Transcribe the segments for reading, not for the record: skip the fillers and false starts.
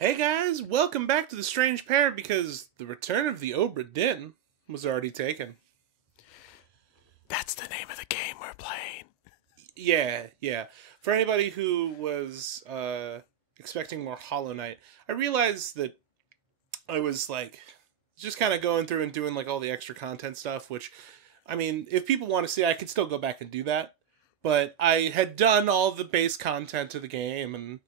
Hey guys, welcome back to the Strange Pair because the return of the Obra Dinn was already taken. That's the name of the game we're playing. Yeah. For anybody who was expecting more Hollow Knight, I realized that I was just kind of going through and doing all the extra content stuff, which, I mean, if people want to see, I could still go back and do that. But I had done all the base content of the game and,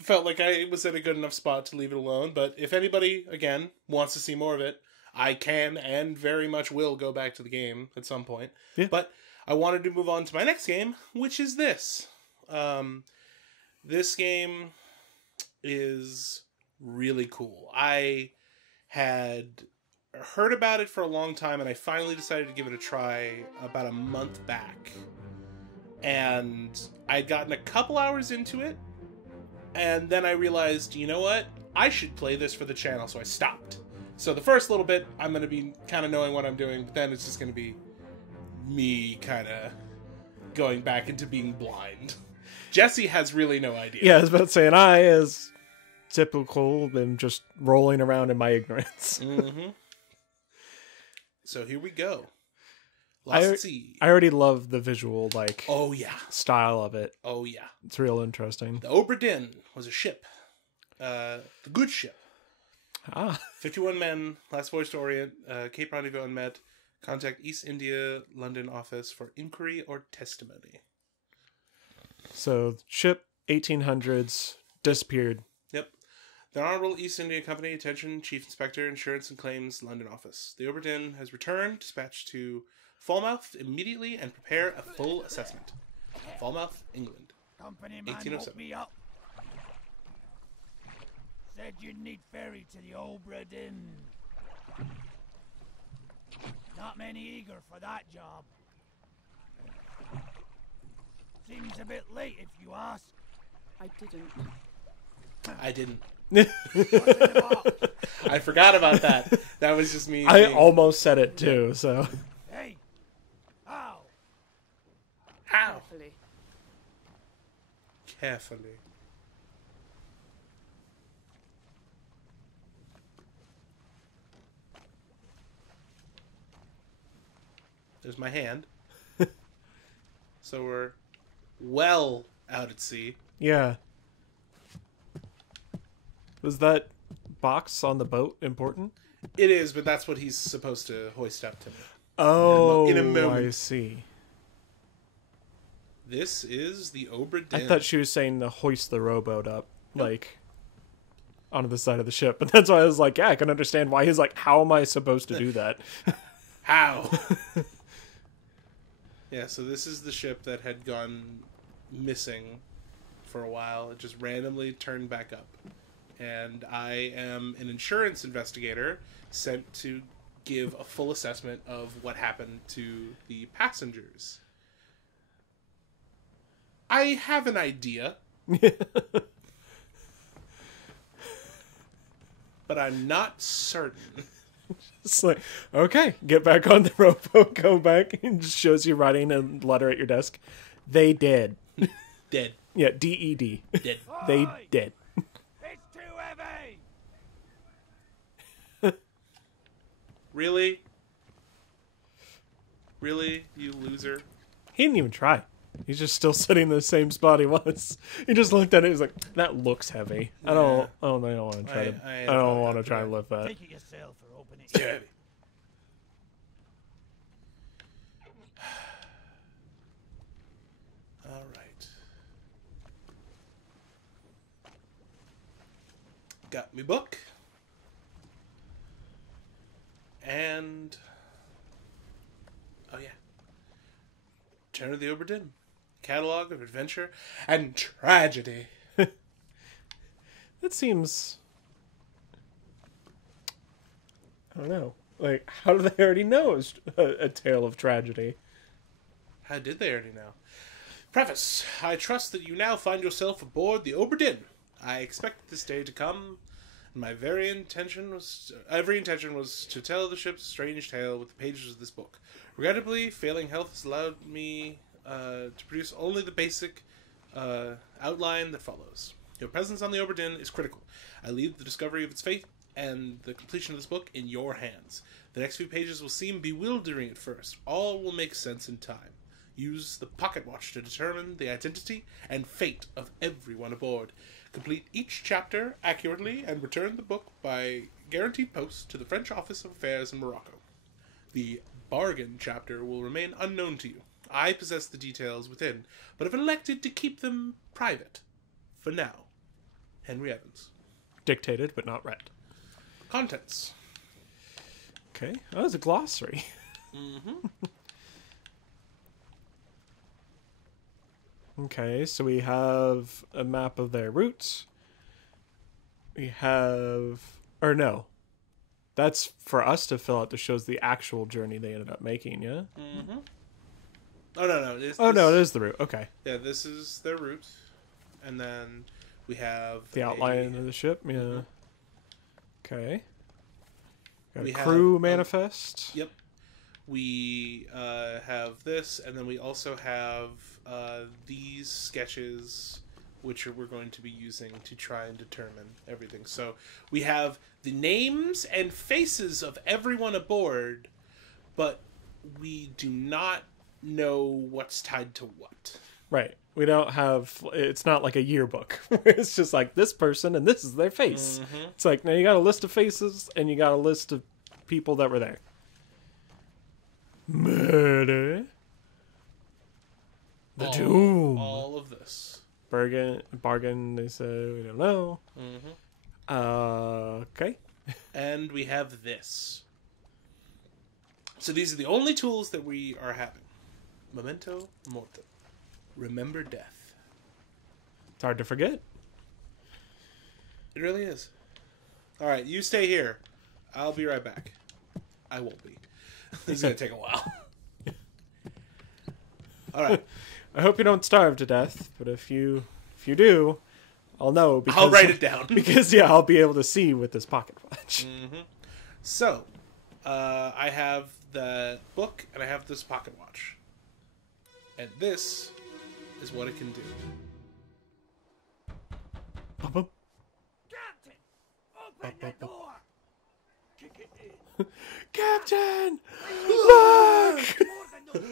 felt like I was at a good enough spot to leave it alone. But if anybody, again, wants to see more of it, I can and very much will go back to the game at some point. Yeah. But I wanted to move on to my next game, which is this. This game is really cool. I had heard about it for a long time, and I finally decided to give it a try about a month back. And I'd gotten a couple hours into it, and then I realized, you know what? I should play this for the channel, so I stopped. So the first little bit, I'm going to be kind of knowing what I'm doing, but then it's just going to be me kind of going back into being blind. Jessee has really no idea. Yeah, I was about to say, and I, as typical, am just rolling around in my ignorance. Mm-hmm. So here we go. Lost Sea. I already love the visual, oh yeah, style of it. Oh yeah. It's real interesting. The Obra Dinn was a ship. The good ship. 51 men, last voyage to Orient, Cape Rendezvous unmet, contact East India London office for inquiry or testimony. So, ship, 1800s, disappeared. Yep. The Honorable East India Company, attention, Chief Inspector, Insurance and Claims, London office. The Obra Dinn has returned, dispatched to Falmouth immediately and prepare a full assessment. Falmouth, England. Company man 1807. woke me up. Said you'd need ferry to the Obra Dinn. Not many eager for that job. Seems a bit late if you ask. I didn't. What's it about? I forgot about that. That was just me. I almost said it too, so. Hey, how? Ow. Carefully. There's my hand. So we're well out at sea. Yeah. Was that box on the boat important? It is, but that's what he's supposed to hoist up to me. Oh, In a moment. I see. This is the Obra Dinn. I thought she was saying to hoist the rowboat up, onto the side of the ship. But that's why I was like, yeah, I can understand why he's like, how am I supposed to do that? How? Yeah, so this is the ship that had gone missing for a while. It just randomly turned back up. And I am an insurance investigator sent to give a full assessment of what happened to the passengers. I have an idea. But I'm not certain. It's like, okay, get back on the rowboat, go back, and just shows you writing a letter at your desk. They did. Dead. Yeah, D-E-D. Dead. They Ahoy! did. It's too heavy. Really? Really, you loser? He didn't even try. He's just still sitting in the same spot he was. He just looked at it. He's like, "That looks heavy. I don't want to try to. I don't want to try to lift that." Take it yourself or open it. It's too heavy. All right. Got me book. And oh yeah. Return of the Obra Dinn. Catalog of adventure and tragedy. That seems. I don't know. How do they already know it's a tale of tragedy? How did they already know? Preface. I trust that you now find yourself aboard the Obra Dinn. I expect this day to come. My every intention was to tell the ship's strange tale with the pages of this book. Regrettably, failing health has allowed me to produce only the basic outline that follows. Your presence on the Obra Dinn is critical. I leave the discovery of its fate and the completion of this book in your hands. The next few pages will seem bewildering at first. All will make sense in time. Use the pocket watch to determine the identity and fate of everyone aboard. Complete each chapter accurately and return the book by guaranteed post to the French Office of Affairs in Morocco. The bargain chapter will remain unknown to you. I possess the details within, but have elected to keep them private. For now. Henry Evans. Dictated, but not read. Contents. Okay. Oh, it's a glossary. Mm-hmm. Okay, so we have a map of their routes. We have... Or no. That's for us to fill out that shows the actual journey they ended up making, yeah? Mm-hmm. Oh, no. No, it is the route. Okay. Yeah, this is their route. And then we have... The outline of the ship, yeah. Mm-hmm. Okay. Got We a crew have, manifest. Yep. We have this, and then we also have these sketches, which we're going to be using to try and determine everything. So we have the names and faces of everyone aboard, but we do not know what's tied to what. Right. We don't have... It's not like a yearbook. It's just like this person, and this is their face. Mm-hmm. It's like, now you got a list of faces, and you got a list of people that were there. Murder. The Doom. All of this. Bargain, they say, we don't know. Mm-hmm. Okay. And we have this. So these are the only tools that we are having. Memento Mortem. Remember death. It's hard to forget. It really is. Alright, you stay here. I'll be right back. I won't be. This is going to take a while. Alright. I hope you don't starve to death, but if you do, I'll know. Because, I'll write it down. Because, yeah, I'll be able to see with this pocket watch. Mm-hmm. So, I have the book and I have this pocket watch. And this is what it can do. Papa. Captain! Open the door! Kick it in! Captain! Look! More than those.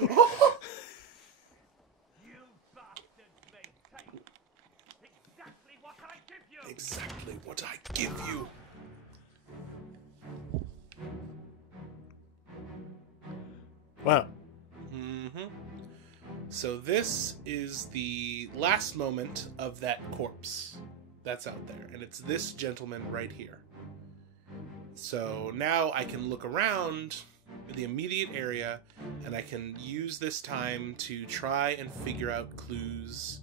You bastards may take exactly what I give you! Exactly what I give you. Wow. Mm-hmm. So this is the last moment of that corpse that's out there. And it's this gentleman right here. So now I can look around the immediate area and I can use this time to try and figure out clues,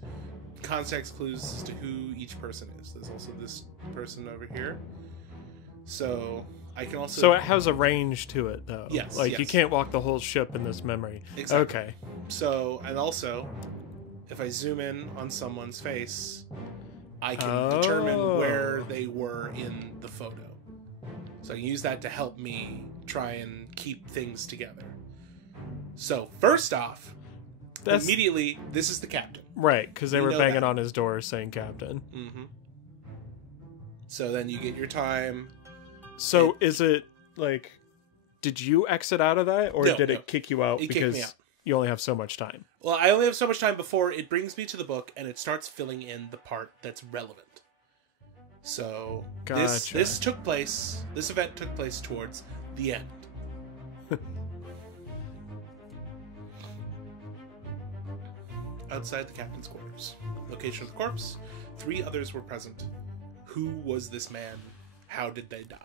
context clues as to who each person is. There's also this person over here. So I can also... So it has a range to it, though. Yes, Like, yes. you can't walk the whole ship in this memory. Exactly. Okay. So, and also, if I zoom in on someone's face, I can determine where they were in the photo. So I can use that to help me try and keep things together. So, first off, immediately, this is the captain. Right, because they You were know banging that. on his door saying captain. Mm-hmm. So then you get your time. So is it, like, did you exit out of that, or No, did no. it kick you out It kicked because me out. you only have so much time? Well, I only have so much time before it brings me to the book and it starts filling in the part that's relevant. So Gotcha. this event took place towards the end. Outside the captain's quarters. Location of the corpse. 3 others were present. Who was this man? How did they die?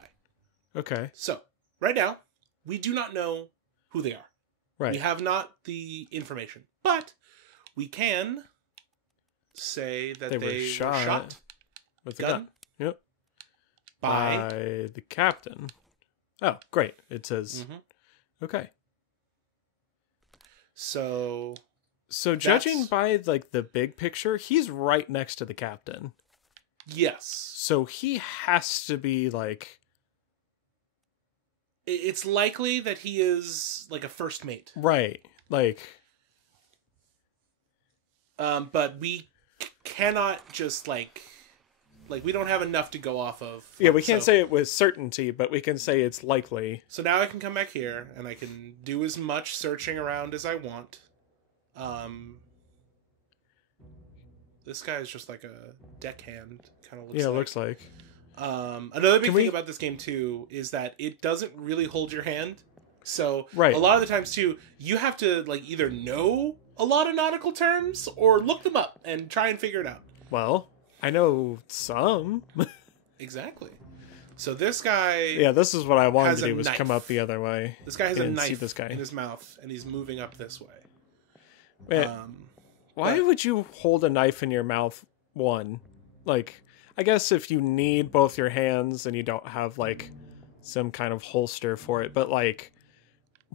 Okay. So, right now, we do not know who they are. Right. We have not the information. But we can say that they were shot with a gun. Yep. By the captain. Oh, great. It says... Mhm. Okay. So judging by, like, the big picture, he's right next to the captain. yes. So he has to be, like... It's likely that he is like a first mate. Right. Like... But we cannot just, like, Like, we don't have enough to go off of. Yeah, we can't so, say it with certainty, but we can say it's likely. So now I can come back here, and I can do as much searching around as I want. This guy is just like a deckhand, kind of looks like. Yeah, it looks like. Another big thing about this game, too, is that it doesn't really hold your hand. So, Right. a lot of the times, too, you have to, like, either know a lot of nautical terms or look them up and try and figure it out. Well, I know some. Exactly. So this guy... Yeah, this is what I wanted has to a do, was knife. come up the other way. This guy has a and see knife this guy. in his mouth, and he's moving up this way. Wait, why but- would you hold a knife in your mouth, one? Like, I guess if you need both your hands and you don't have, like, some kind of holster for it, but, like,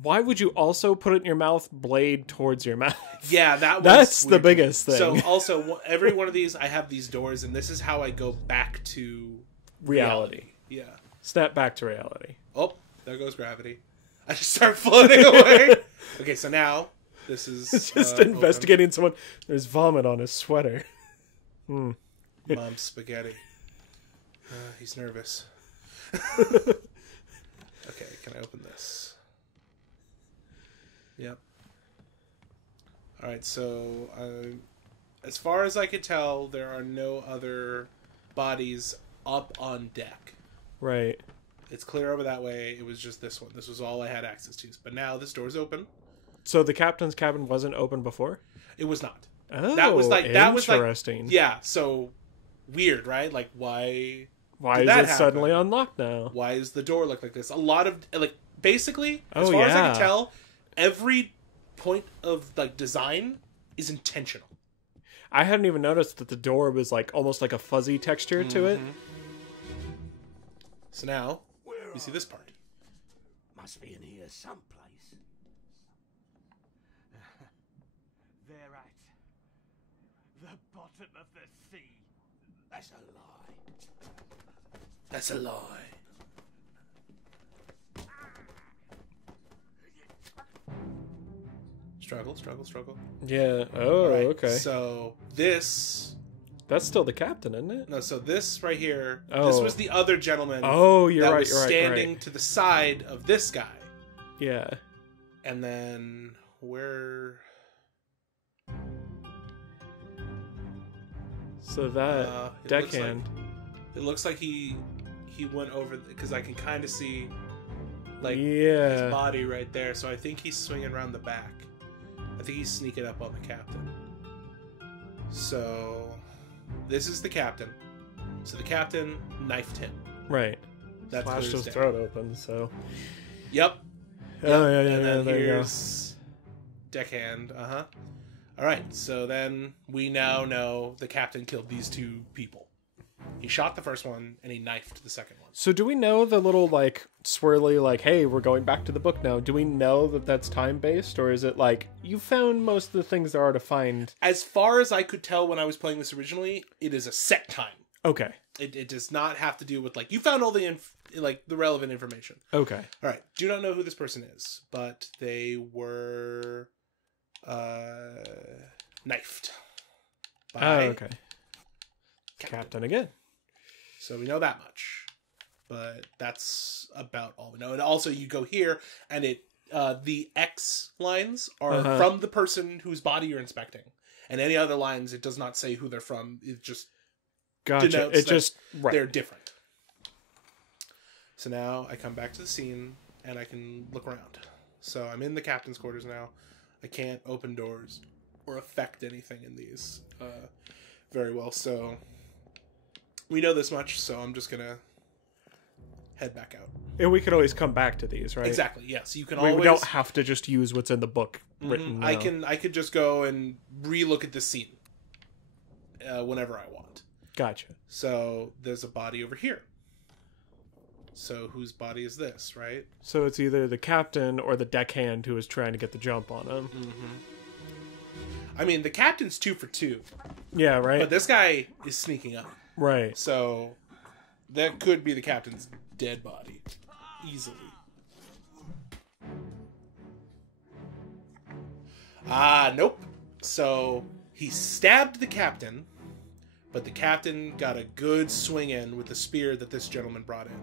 why would you also put it in your mouth, blade towards your mouth? Yeah, that's That's the weird to me. biggest thing. So also, every one of these, I have these doors, and this is how I go back to Reality. Yeah. Snap back to reality. Oh, there goes gravity. I just start floating away. Okay, so now this is Just open. investigating someone. There's vomit on his sweater. Mom's spaghetti. He's nervous. Okay, can I open this? Yep. Alright, so as far as I could tell, there are no other bodies up on deck. Right. It's clear over that way. It was just this one. This was all I had access to. But now this door's open. So the captain's cabin wasn't open before? It was not. Oh, That was like interesting. yeah, so weird, right? Like why Why did is that it suddenly happen? unlocked now? Why does the door look like this? A lot of like basically, as Oh, far as I yeah. can tell, every point of like design is intentional. I hadn't even noticed that the door was like almost like a fuzzy texture to it. So now you see this part. Must be in here someplace. They're at the bottom of the sea. That's a lie. That's a lie. Struggle. Yeah. Oh, Right, okay. So this That's still the captain, isn't it? no, so this right here. Oh. This was the other gentleman. Oh, you're that right. was You're right. standing Right. to the side of this guy, Yeah. and then where? So that It deckhand. looks like he went over because I can kind of see like Yeah. his body right there. So I think he's swinging around the back. I think he's sneaking up on the captain. So this is the captain. So the captain knifed him. Right. That's Slashed clear as his day. throat open. So. Yep. Oh yeah, And yeah. then There you go. here's deckhand. All right. So then we now know the captain killed these two people. He shot the first one and he knifed the second one. So do we know the little like swirly like, hey, we're going back to the book now? Do we know that that's time based, or is it like you found most of the things there are to find? As far as I could tell when I was playing this originally, it is a set time. Okay. It does not have to do with like you found all the the relevant information. Okay. All right. Do not know who this person is, but they were knifed by Oh, okay. Captain again. So we know that much, but that's about all we know. And also, you go here, and the X lines are from the person whose body you're inspecting, and any other lines it does not say who they're from. It just Gotcha. denotes It that just right. they're different. So now I come back to the scene, and I can look around. So I'm in the captain's quarters now. I can't open doors or affect anything in these very well. So we know this much, so I'm just gonna head back out. And we could always come back to these, right? Exactly. Yes, you can We always. don't have to just use what's in the book written. Now. I could just go and re-look at the scene whenever I want. Gotcha. So there's a body over here. So whose body is this, right? So it's either the captain or the deckhand who is trying to get the jump on him. I mean, the captain's 2 for 2, Yeah, right. but this guy is sneaking up. Right. So that could be the captain's dead body, easily. Nope. So he stabbed the captain But the captain got a good swing in with the spear that this gentleman brought in.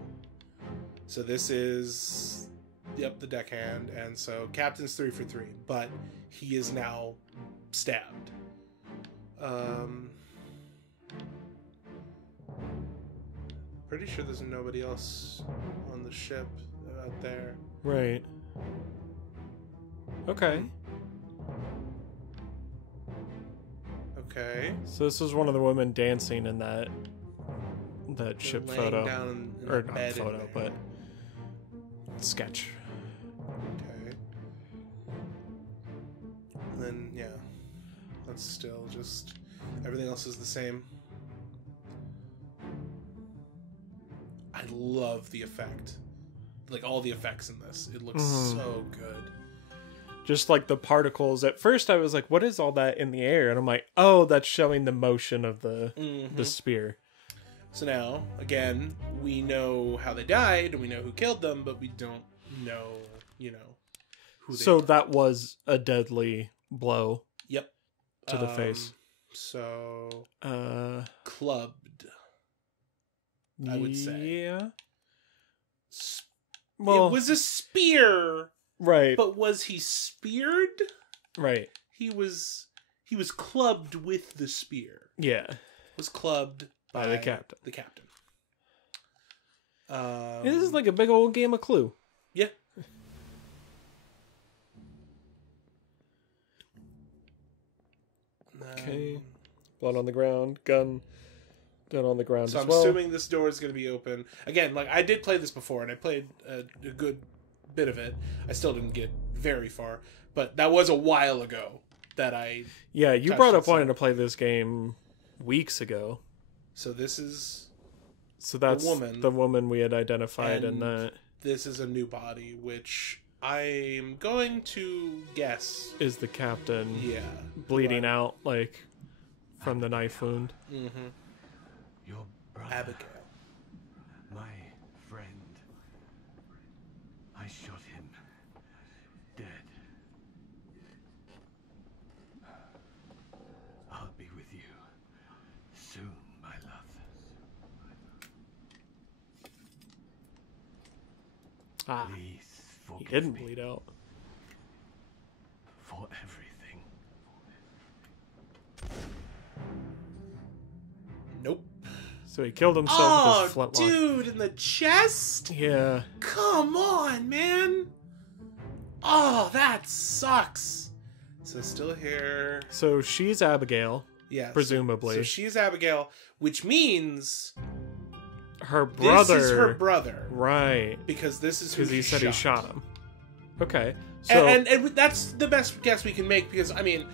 So this is, yep, the deckhand. And so captain's 3 for 3. But he is now stabbed. Pretty sure there's nobody else on the ship out there. Right. Okay. Okay. So this was one of the women dancing in that ship Laying photo. down in Or a not bed in photo, there. but sketch. Okay. And then, yeah. That's still just... Everything else is the same. I love the effect. Like, all the effects in this. It looks so good. Just like the particles. At first I was like, what is all that in the air? And I'm like, oh, that's showing the motion of the spear. So now, again, we know how they died, and we know who killed them, but we don't know, who they are. That was a deadly blow. Yep. To the face. So, clubbed, I would say. Yeah. It was a spear, right? But was he speared? Right. He was clubbed with the spear. Yeah. Was clubbed by the captain. The captain. This is like a big old game of Clue. Yeah. Okay. Blood on the ground. Gun down on the ground So as I'm well. assuming this door is going to be open. Again, like, I did play this before, and I played a good bit of it. I still didn't get very far, but that was a while ago that I... Yeah, you brought up wanting to play this game weeks ago. So this is... So that's the woman we had identified in and that. This is a new body, which I'm going to guess... Is the captain bleeding out, like, from the knife wound. Mm-hmm. Your brother, Abigail. my friend. I shot him dead. I'll be with you soon, my love. Please He forgive didn't me bleed out. for everything. Nope. So he killed himself with his flintlock. Dude, in the chest? Yeah. Come on, man. Oh, that sucks. So still here. So she's Abigail. Yeah. Presumably. So she's Abigail, which means her brother. This is her brother. Right. Because this is who he said he shot him. Okay. So and that's the best guess we can make, because, I mean,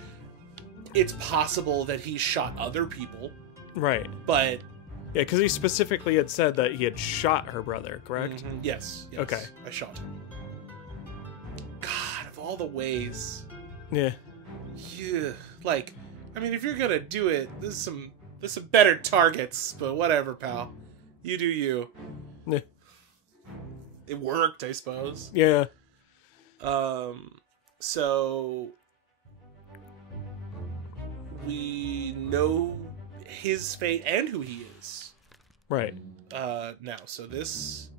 it's possible that he shot other people. Right. But... Yeah, because he specifically had said that he had shot her brother, correct? Mm-hmm. Yes. Okay. I shot him. God, of all the ways. Yeah. Yeah. Like, I mean, if you're gonna do it, there's some better targets, but whatever, pal. You do you. Yeah. It worked, I suppose. Yeah. So we know his fate and who he is. Right. Now, so this...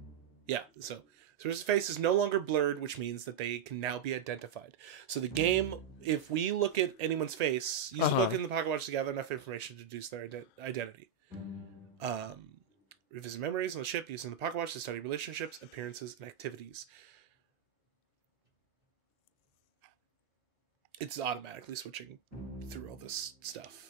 Yeah, so his face is no longer blurred, which means that they can now be identified. So the game, if we look at anyone's face, use a book in the pocket watch to gather enough information to deduce their identity. Revisit memories on the ship using the pocket watch to study relationships, appearances, and activities. It's automatically switching through all this stuff.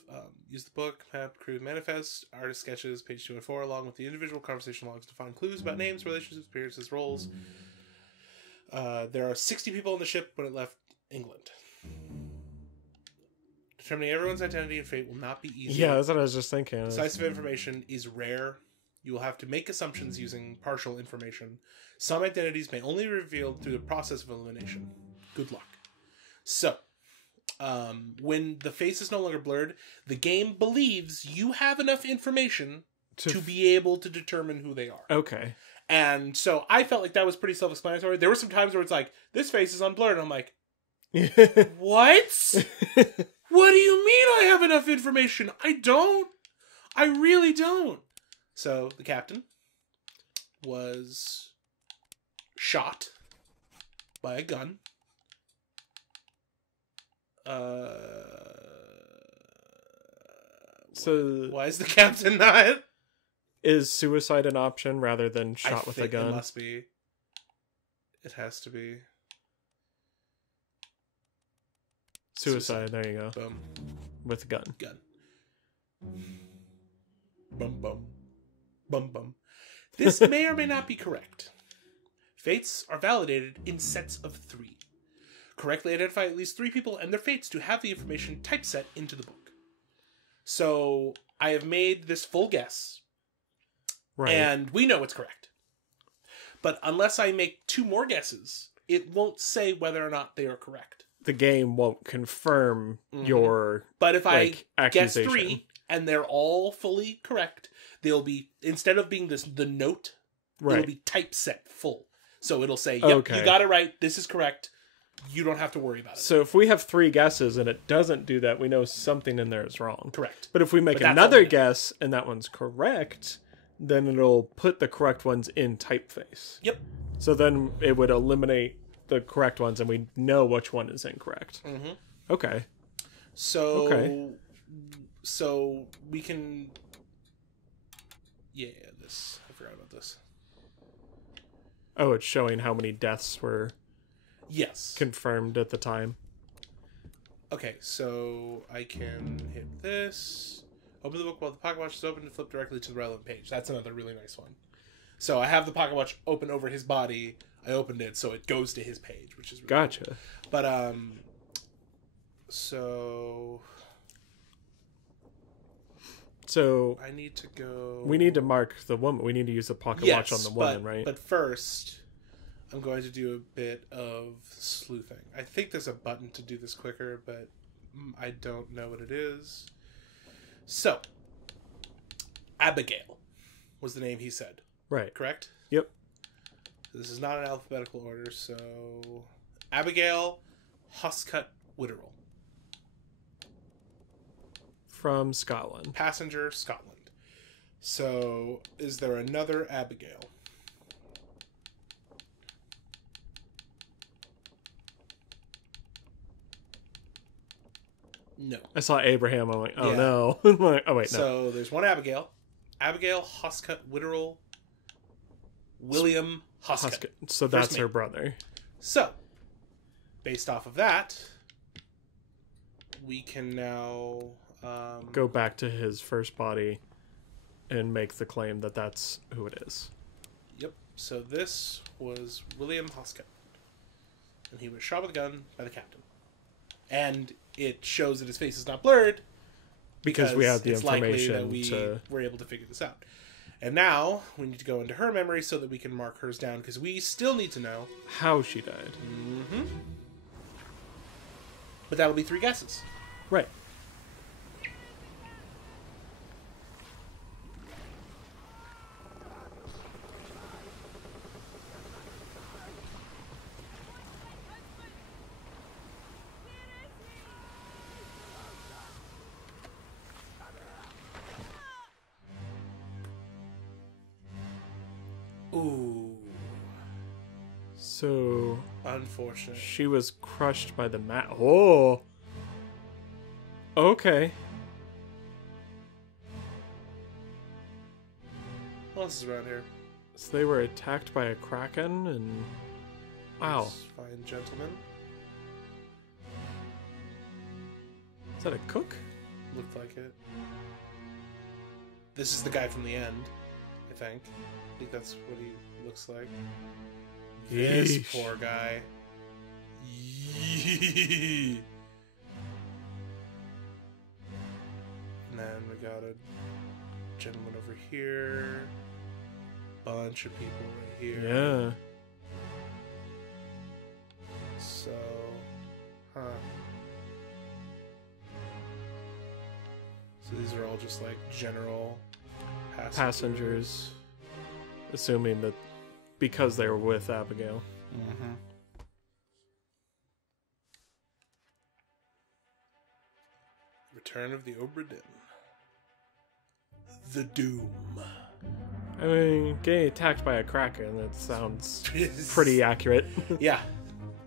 Use the book, map, crew manifest, artist sketches, page 2 and 4, along with the individual conversation logs to find clues about names, relationships, appearances, roles. There are 60 people on the ship when it left England. Determining everyone's identity and fate will not be easy. Yeah, that's what I was just thinking. Decisive information is rare. You will have to make assumptions using partial information. Some identities may only be revealed through the process of elimination. Good luck. So, when the face is no longer blurred, the game believes you have enough information to be able to determine who they are. Okay. And so I felt like that was pretty self-explanatory. There were some times where it's like, this face is unblurred. And I'm like, what? What do you mean I have enough information? I don't. I really don't. So the captain was shot by a gun. So Why is the captain not? is suicide an option rather than shot with a gun? It must be. It has to be. Suicide, there you go. Boom. With a gun. Gun. Bum bum. Bum bum. This may or may not be correct. Fates are validated in sets of 3. Correctly identify at least 3 people and their fates to have the information typeset into the book. So I have made this full guess. Right. And we know it's correct. But unless I make 2 more guesses, it won't say whether or not they are correct. The game won't confirm your But if I guess accusation. 3 and they're all fully correct, they'll be, instead of being the note, it'll be typeset full. So it'll say, yep, you got it right, this is correct. You don't have to worry about it. So if we have 3 guesses and it doesn't do that, we know something in there is wrong. Correct. But if we make another guess and that one's correct, then it'll put the correct ones in typeface. Yep. So then it would eliminate the correct ones and we know which one is incorrect. Mm-hmm. Okay. So we can... Yeah, this. I forgot about this. Oh, it's showing how many deaths were Yes. confirmed at the time. Okay, so I can hit this. Open the book while the pocket watch is open to flip directly to the relevant page. That's another really nice one. So I have the pocket watch open over his body. I opened it, so it goes to his page, which is really Gotcha. cool. But, so I need to go... We need to mark the woman. We need to use the pocket watch on the woman, right? But first, I'm going to do a bit of sleuthing. I think there's a button to do this quicker, but I don't know what it is. So, Abigail was the name he said. Right. Correct? Yep. This is not in alphabetical order, so... Abigail Huscut Witterell. From Scotland. Passenger, Scotland. So, is there another Abigail? No. I saw Abraham. I'm like, oh Yeah. no. I'm like, oh wait, no. So, there's one Abigail. Abigail Huscut Witterell. William Huscut. So that's First her name. brother. So, based off of that, we can now... Go back to his first body and make the claim that that's who it is. Yep. So this was William Huscut. And he was shot with a gun by the captain. And it shows that his face is not blurred Because we have the it's likely information that we were able to figure this out. And now we need to go into her memory so that we can mark hers down, because we still need to know how she died. Mm-hmm. But that'll be 3 guesses. Right. Ooh. So Unfortunate. she was crushed by the mat. Oh. Okay. What else is around here? So they were attacked by a kraken and wow. This fine gentleman. Is that a cook? Looked like it. This is the guy from the end, I think. I think that's what he looks like. This Yeesh. poor guy. Yee. And then we got a gentleman over here. Bunch of people right here. Yeah. So, huh. So these are all just like general Passengers. Assuming that because they were with Abigail. Mm-hmm. Return of the Obra Dinn. the doom. I mean, getting attacked by a kraken, that sounds pretty accurate. Yeah.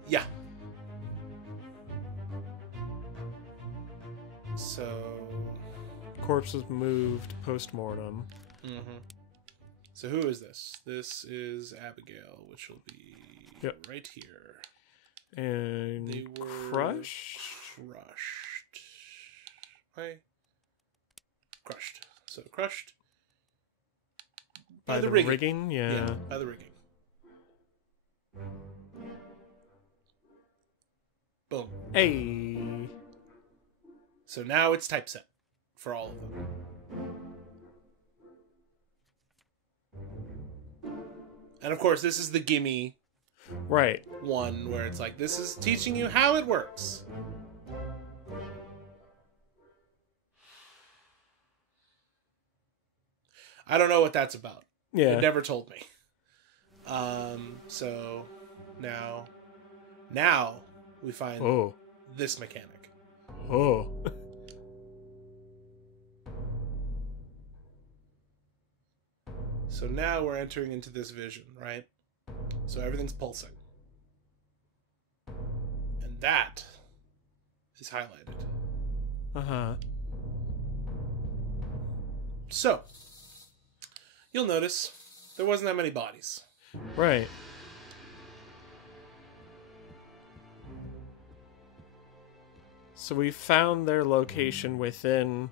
Yeah. So... Corpse was moved post-mortem. Mm-hmm. So who is this? This is Abigail, which will be right here. And They were crushed? Why? Crushed. So crushed. By the rigging? Yeah. By the rigging. Boom. Hey. So now it's typeset for all of them. And of course, this is the gimme Right. one where it's like, this is teaching you how it works. I don't know what that's about. Yeah. It never told me. So now we find this mechanic. Oh. So now we're entering into this vision, right? So everything's pulsing. And that is highlighted. Uh-huh. So, you'll notice there wasn't that many bodies. Right. So we found their location within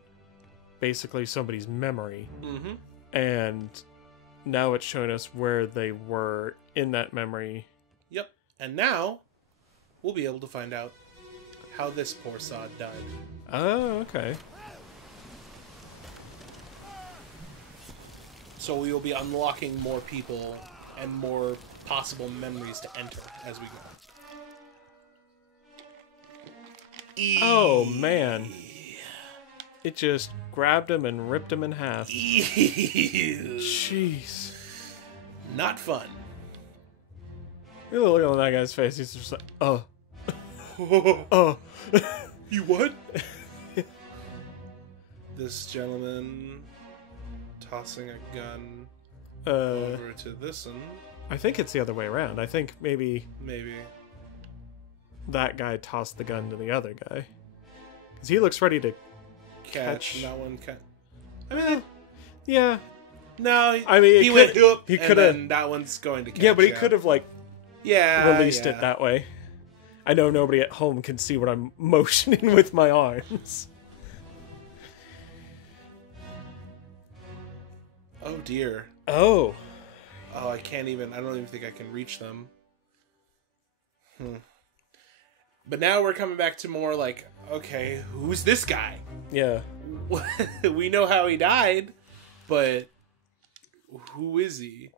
basically somebody's memory. Mm-hmm. And now it's showing us where they were in that memory. Yep. And now we'll be able to find out how this poor sod died. Oh, okay. So we will be unlocking more people and more possible memories to enter as we go. Oh, man. It just grabbed him and ripped him in half. Ew. Jeez. Not fun. Look at that guy's face. He's just like, oh. Oh. You what? This gentleman tossing a gun over to this one. I think it's the other way around. I think maybe Maybe. that guy tossed the gun to the other guy. Because he looks ready to catch. That one. I mean, yeah. no. I mean, he went up. He and could have. then that one's going to catch. Yeah, but he could have like released yeah. it that way. I know nobody at home can see what I'm motioning with my arms. Oh dear. Oh. Oh, I can't even. I don't even think I can reach them. But now we're coming back to more like, okay, who's this guy? Yeah. We know how he died, but who is he?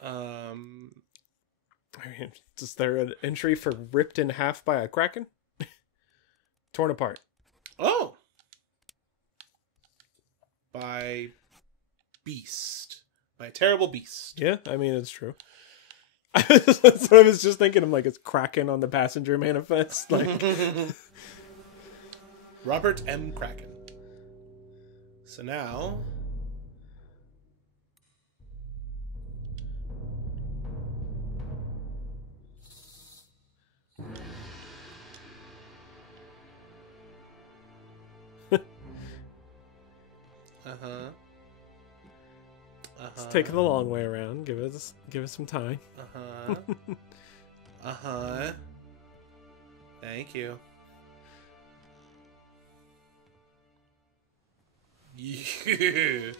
I mean, is there an entry for ripped in half by a kraken? Torn apart. Oh! By beast. By a terrible beast. Yeah, I mean, it's true. That's what I was just thinking. I'm like, it's Kraken on the passenger manifest. Like, Robert M. Kraken. So now... Uh-huh. Let's take it the long way around. Give us some time. Uh-huh. Uh-huh. Thank you. You've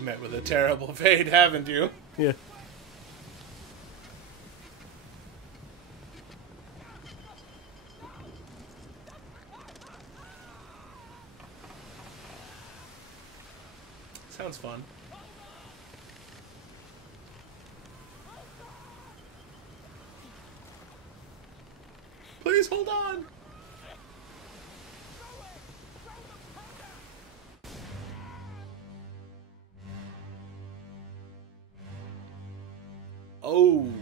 met with a terrible fate, haven't you? Yeah. Sounds fun. Please hold on. Oh.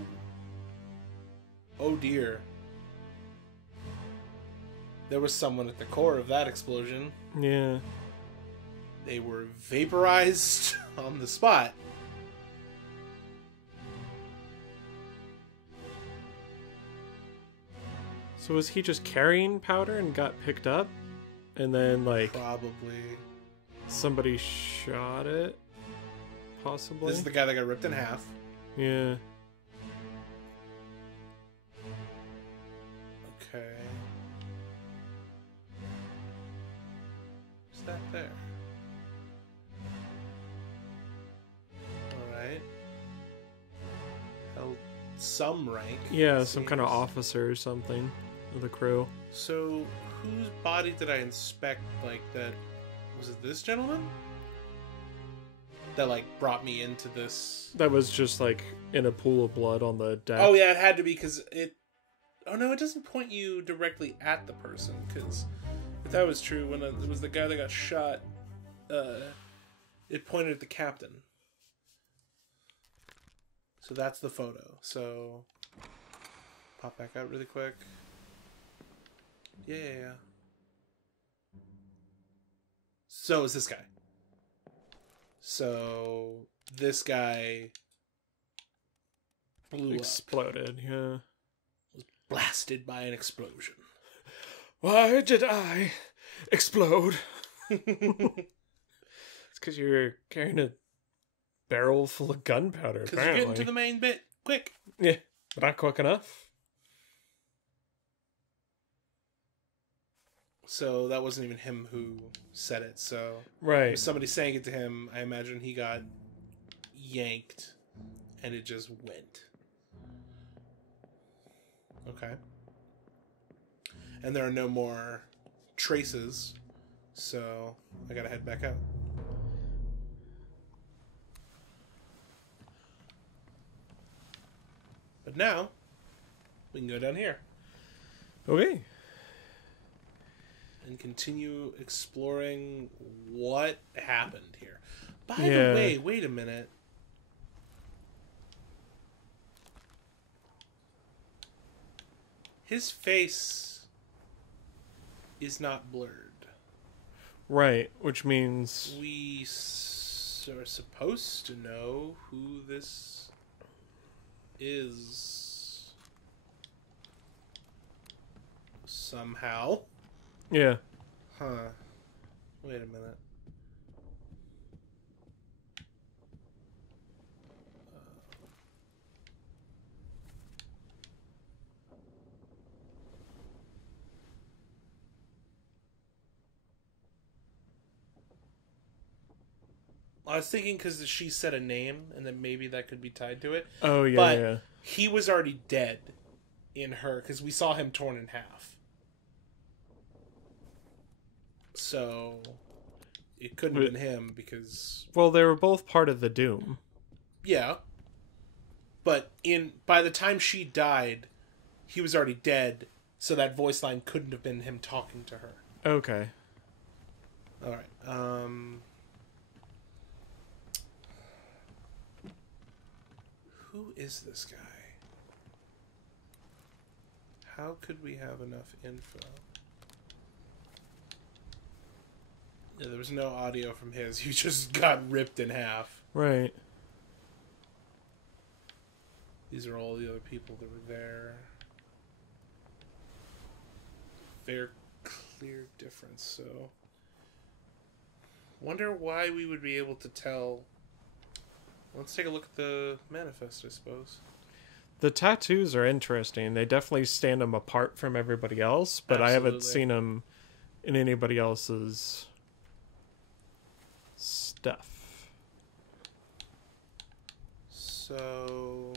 Oh dear. There was someone at the core of that explosion. Yeah. They were vaporized on the spot. So was he just carrying powder and got picked up? And then, like, Probably. somebody shot it? Possibly? This is the guy that got ripped in half. Yeah. Okay. What's that there? Alright. Held some rank. Yeah, it some kind of seems. officer or something of the crew. So, whose body did I inspect, like, that... Was it this gentleman? That, like, brought me into this... That was just, like, in a pool of blood on the deck. Oh, yeah, it had to be, because it... Oh, no, it doesn't point you directly at the person, because if that was true, when it was the guy that got shot, it pointed at the captain. So that's the photo. So, pop back out really quick. Yeah. So is this guy. So, this guy blew up. Exploded, yeah. Blasted by an explosion. Why did I explode? It's because you're carrying a barrel full of gunpowder, Because you're apparently. getting to the main bit. Quick. Yeah, but not quick enough. So that wasn't even him who said it. So it Right. was somebody saying it to him. I imagine he got yanked and it just went. Okay. And there are no more traces. So I gotta head back out. But now we can go down here Okay. and continue exploring what happened here. By Yeah. the way, wait a minute. His face is not blurred. Right, which means... We are supposed to know who this is. Somehow. Yeah. Huh. Wait a minute. I was thinking because she said a name, and then maybe that could be tied to it. Oh, yeah, But yeah. he was already dead in her, because we saw him torn in half. So it couldn't have been him, because... Well, they were both part of the Doom. Yeah. But by the time she died, he was already dead, so that voice line couldn't have been him talking to her. Okay. Alright, who is this guy? How could we have enough info? Yeah, there was no audio from his. He just got ripped in half. Right. These are all the other people that were there. Very clear difference, so... Wonder why we would be able to tell... Let's take a look at the manifest, I suppose. The tattoos are interesting. They definitely stand them apart from everybody else, but I haven't Absolutely. seen them in anybody else's stuff. So...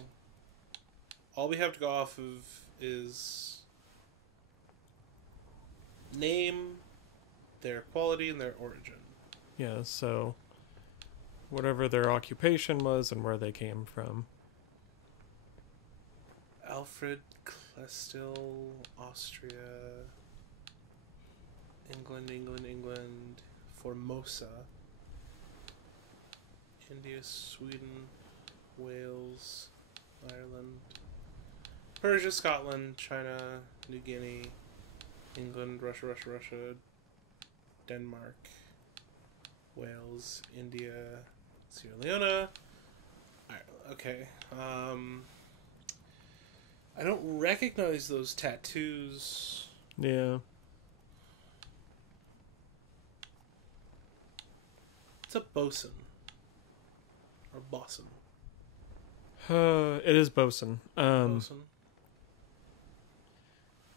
All we have to go off of is... name, their quality, and their origin. Yeah, so whatever their occupation was and where they came from. Alfred Klestil, Austria, England, Formosa, India, Sweden, Wales, Ireland, Persia, Scotland, China, New Guinea, England, Russia, Denmark, Wales, India, Sierra Leone. Alright, okay. I don't recognize those tattoos. Yeah. It's a bosun. Or bosun. It is bosun. Bosun.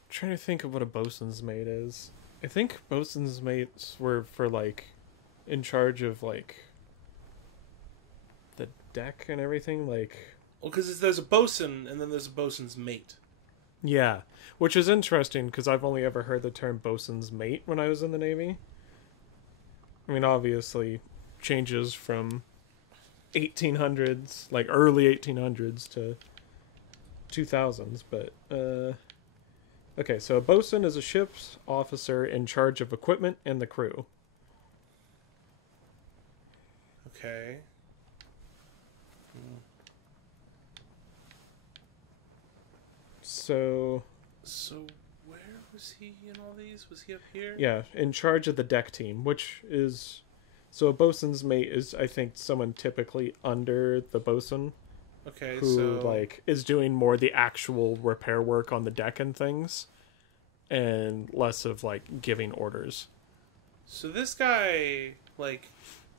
Trying to think of what a bosun's mate is. I think bosun's mates were for like in charge of like the deck and everything. Like, Well, because there's a bosun and then there's a bosun's mate. yeah, which is interesting because I've only ever heard the term bosun's mate when I was in the Navy. I mean, obviously, changes from 1800s, like early 1800s to 2000s, but okay, so a bosun is a ship's officer in charge of equipment and the crew. Okay. So where was he in all these? Was he up here? yeah, in charge of the deck team, which is, so a bosun's mate is, I think, someone typically under the bosun Okay, who so like is doing more the actual repair work on the deck and things, and less of like giving orders. so this guy, like,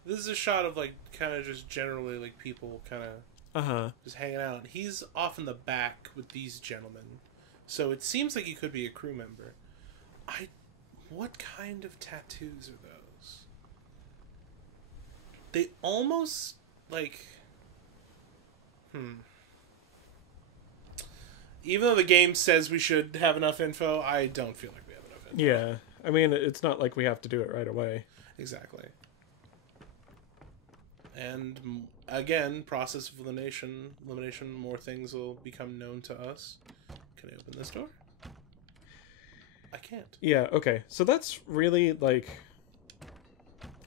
this is a shot of like kind of just generally like people kind of just hanging out. He's off in the back with these gentlemen, so it seems like he could be a crew member. What kind of tattoos are those? They almost like, Even though the game says we should have enough info, I don't feel like we have enough info. Yeah, I mean, it's not like we have to do it right away. Exactly. And again, process of elimination, more things will become known to us. Can I open this door? I can't. Yeah, okay. So that's really, like,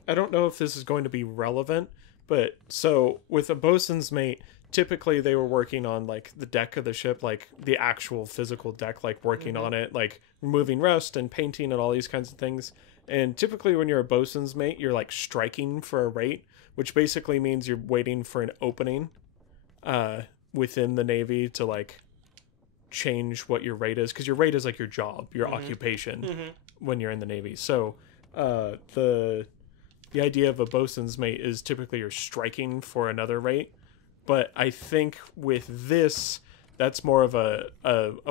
I don't know if this is going to be relevant, but so with a bosun's mate, typically they were working on, like, the deck of the ship, like, the actual physical deck, like, working on it, like, removing rust and painting and all these kinds of things. And typically when you're a bosun's mate, you're, like, striking for a rate, which basically means you're waiting for an opening within the Navy to, like, change what your rate is, because your rate is like your job, your occupation when you're in the Navy. So the idea of a bosun's mate is typically you're striking for another rate, but I think with this, that's more of a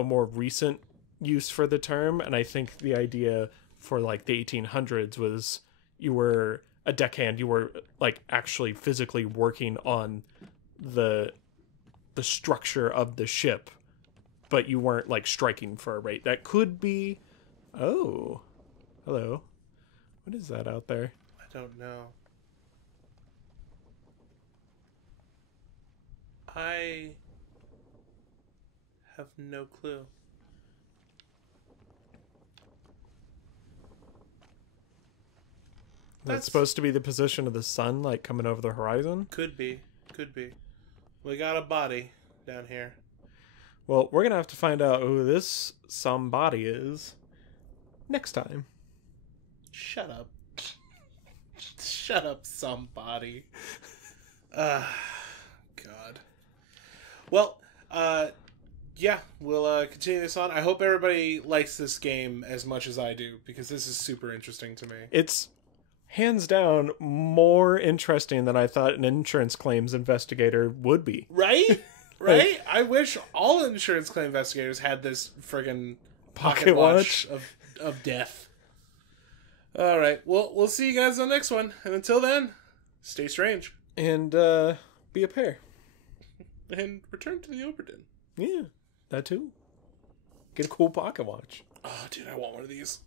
more recent use for the term. And I think the idea for like the 1800s was you were a deckhand, you were like actually physically working on the structure of the ship, but you weren't like striking for a rate. That could be, oh, hello, what is that out there? I don't know. I have no clue. That's supposed to be the position of the sun, like coming over the horizon. Could be. We got a body down here. Well, we're gonna have to find out who this somebody is next time. Shut up. Shut up, somebody. God. Well, yeah, we'll continue this on. I hope everybody likes this game as much as I do, because this is super interesting to me. It's hands down more interesting than I thought an insurance claims investigator would be. Right? Right? I wish all insurance claim investigators had this friggin' pocket watch of death. All right. Well, we'll see you guys on the next one. And until then, stay strange. And be a pair. And return to the Obra Dinn. Yeah, that too. Get a cool pocket watch. Oh, dude, I want one of these.